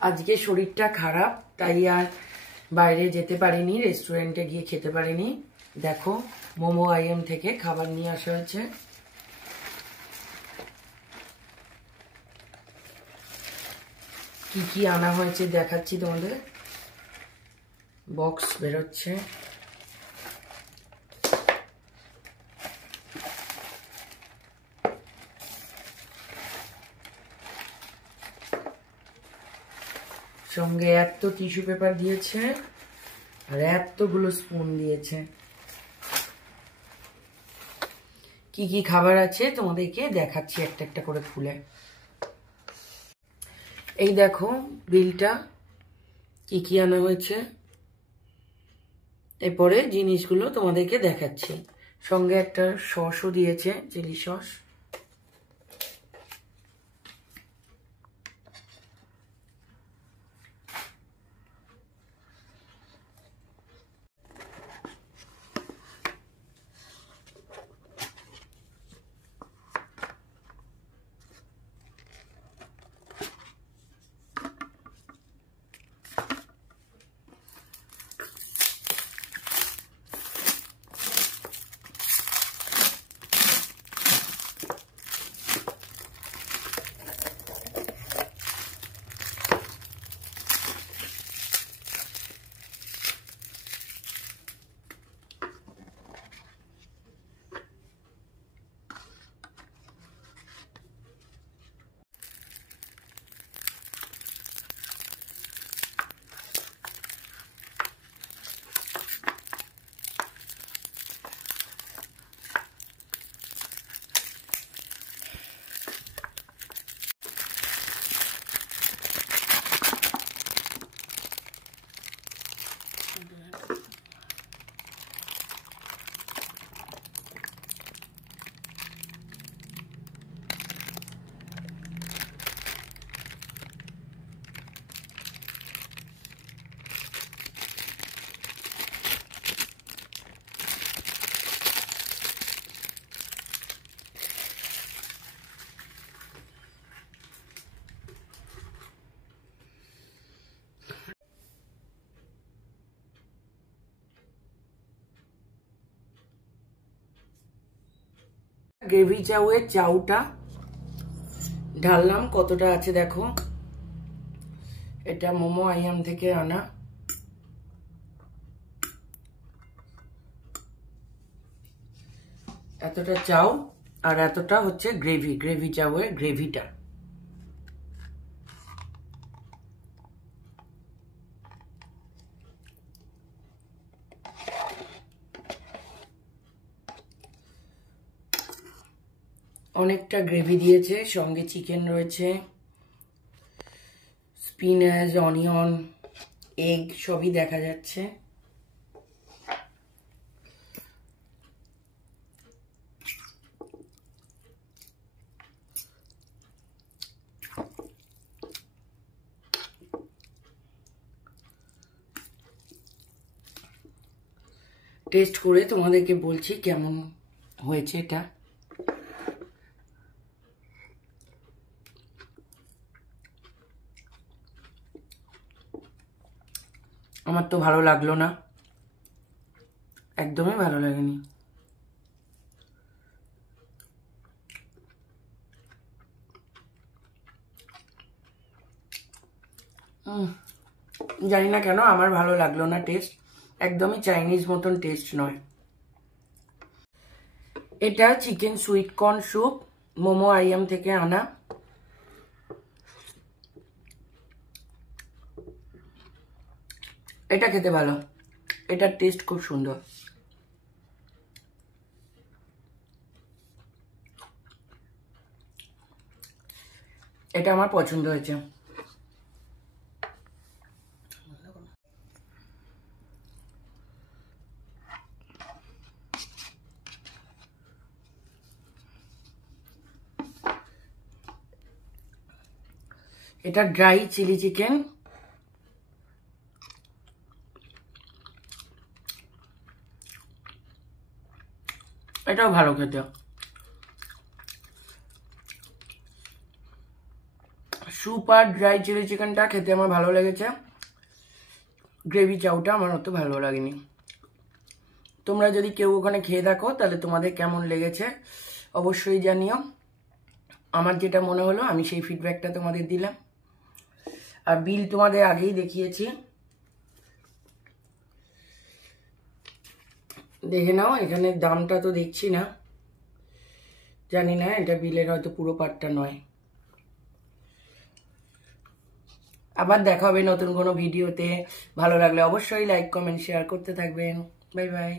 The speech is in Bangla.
আজকে শরীরটা খারাপ, তাই আর বাইরে যেতে পারিনি, রেস্টুরেন্টে গিয়ে খেতে পারিনি। দেখো, মোমো আইএম থেকে খাবার নিয়ে আসা হয়েছে। কি কি আনা হয়েছে দেখাচ্ছি তোমাদের। বক্স বেরোচ্ছে। সঙ্গে এত টিস্যু পেপার দিয়েছে আর এতগুলো স্পুন দিয়েছে। কি কি খাবার আছে তোমাদেরকে দেখাচ্ছি একটা একটা করে খুলে। এই দেখো বিলটা, কি কি আনা হয়েছে। এরপরে জিনিসগুলো তোমাদেরকে দেখাচ্ছি। সঙ্গে একটা সসও দিয়েছে, চিলি সস। গ্রেভি চাউয়ের চাউটা ঢাললাম, কতটা আছে দেখো। এটা মোমো আইএম থেকে আনা। এতটা চাউ আর এতটা হচ্ছে গ্রেভি, গ্রেভি চাউয়ের গ্রেভিটা। অনেকটা গ্রেভি দিয়েছে, সঙ্গে চিকেন রয়েছে, স্পিনাচ, অনিয়ন, এগ সবই দেখা যাচ্ছে। টেস্ট করে তোমাদেরকে বলছি কেমন হয়েছে এটা। আমার তো ভালো লাগলো না, একদমই ভালো লাগেনি। জানি না কেন আমার ভালো লাগলো না টেস্ট, একদমই চাইনিজ মতন টেস্ট নয়। এটা chicken sweet corn soup, momo আইএম থেকে আনা। এটা খেতে ভালো, এটার টেস্ট খুব সুন্দর। এটা আমার পছন্দ হয়েছে। এটা ড্রাই চিলি চিকেন, এটাও ভালো খেতে। সুপার ড্রাই চিলি চিকেনটা খেতে আমার ভালো লেগেছে, গ্রেভি চাউটা আমার অত ভালো লাগেনি। তোমরা যদি কেউ ওখানে খেয়ে থাকো তাহলে তোমাদের কেমন লেগেছে অবশ্যই জানিও। আমার যেটা মনে হলো আমি সেই ফিডব্যাকটা তোমাদের দিলাম। আর বিল তোমাদের আগেই দেখিয়েছি, দেখে নাও। এখানে দামটা তো দেখছি না, জানি না, এটা বিলের হয়তো পুরো পার্টটা নয়। আবার দেখা হবে নতুন কোনো ভিডিওতে। ভালো লাগলে অবশ্যই লাইক কমেন্ট শেয়ার করতে থাকবেন। Bye bye.